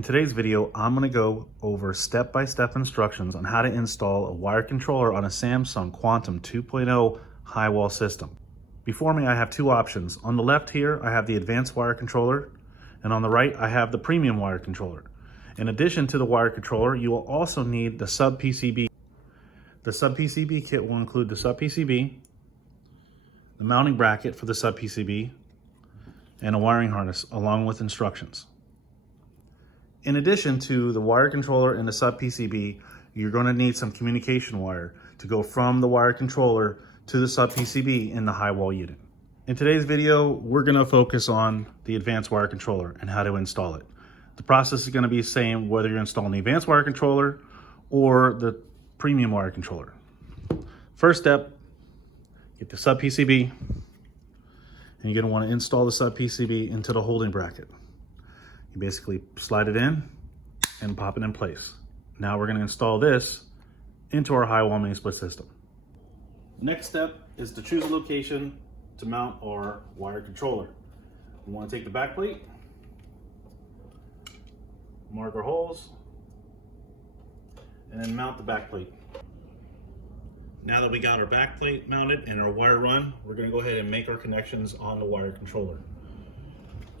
In today's video, I'm going to go over step-by-step instructions on how to install a wire controller on a Samsung Quantum 2.0 high wall system. Before me, I have two options. On the left here, I have the advanced wire controller, and on the right, I have the premium wire controller. In addition to the wire controller, you will also need the sub-PCB. The sub-PCB kit will include the sub-PCB, the mounting bracket for the sub-PCB, and a wiring harness along with instructions. In addition to the wire controller and the sub-PCB, you're going to need some communication wire to go from the wire controller to the sub-PCB in the high wall unit. In today's video, we're going to focus on the advanced wire controller and how to install it. The process is going to be the same whether you're installing the advanced wire controller or the premium wire controller. First step, get the sub-PCB, and you're going to want to install the sub-PCB into the holding bracket. You basically slide it in and pop it in place. Now we're going to install this into our high wall mini split system. Next step is to choose a location to mount our wire controller. We want to take the back plate, mark our holes, and then mount the back plate. Now that we got our back plate mounted and our wire run, we're going to go ahead and make our connections on the wire controller.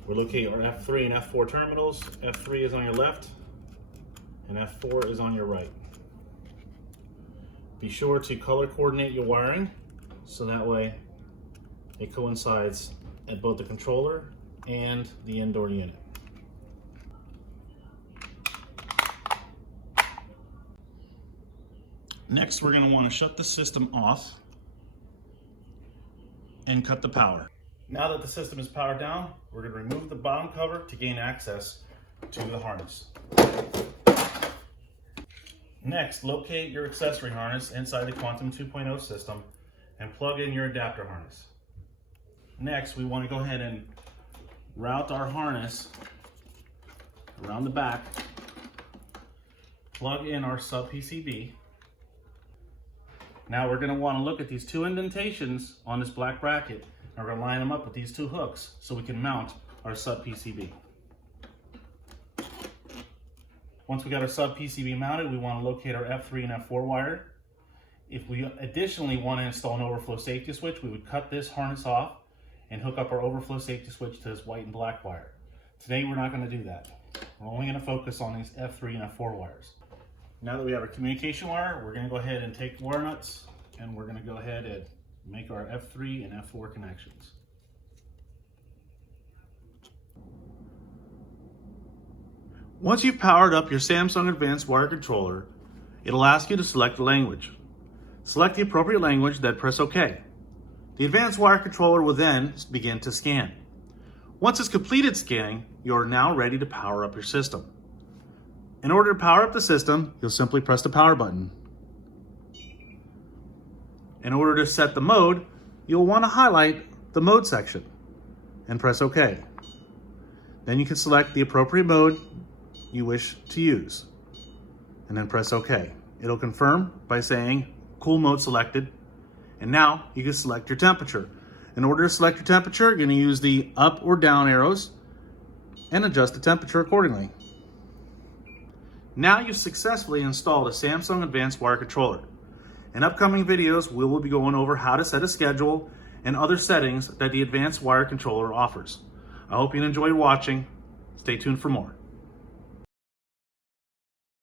We're locating our F3 and F4 terminals. F3 is on your left and F4 is on your right. Be sure to color coordinate your wiring so that way it coincides at both the controller and the indoor unit. Next, we're going to want to shut the system off and cut the power. Now that the system is powered down, we're going to remove the bottom cover to gain access to the harness. Next, locate your accessory harness inside the Quantum 2.0 system and plug in your adapter harness. Next, we want to go ahead and route our harness around the back, plug in our sub-PCB. Now we're going to want to look at these two indentations on this black bracket. And we're going to line them up with these two hooks so we can mount our sub-PCB. Once we got our sub-PCB mounted, we want to locate our F3 and F4 wire. If we additionally want to install an overflow safety switch, we would cut this harness off and hook up our overflow safety switch to this white and black wire. Today we're not going to do that. We're only going to focus on these F3 and F4 wires. Now that we have our communication wire, we're going to go ahead and take wire nuts and we're going to go ahead and make our F3 and F4 connections. Once you've powered up your Samsung Advanced Wire Controller, it'll ask you to select the language. Select the appropriate language, then press OK. The Advanced Wire Controller will then begin to scan. Once it's completed scanning, you're now ready to power up your system. In order to power up the system, you'll simply press the power button. In order to set the mode, you'll want to highlight the mode section and press OK. Then you can select the appropriate mode you wish to use and then press OK. It'll confirm by saying cool mode selected, and now you can select your temperature. In order to select your temperature, you're going to use the up or down arrows and adjust the temperature accordingly. Now you've successfully installed a Samsung Advanced Wire Controller. In upcoming videos, we will be going over how to set a schedule and other settings that the Advanced Wire Controller offers. I hope you enjoyed watching. Stay tuned for more.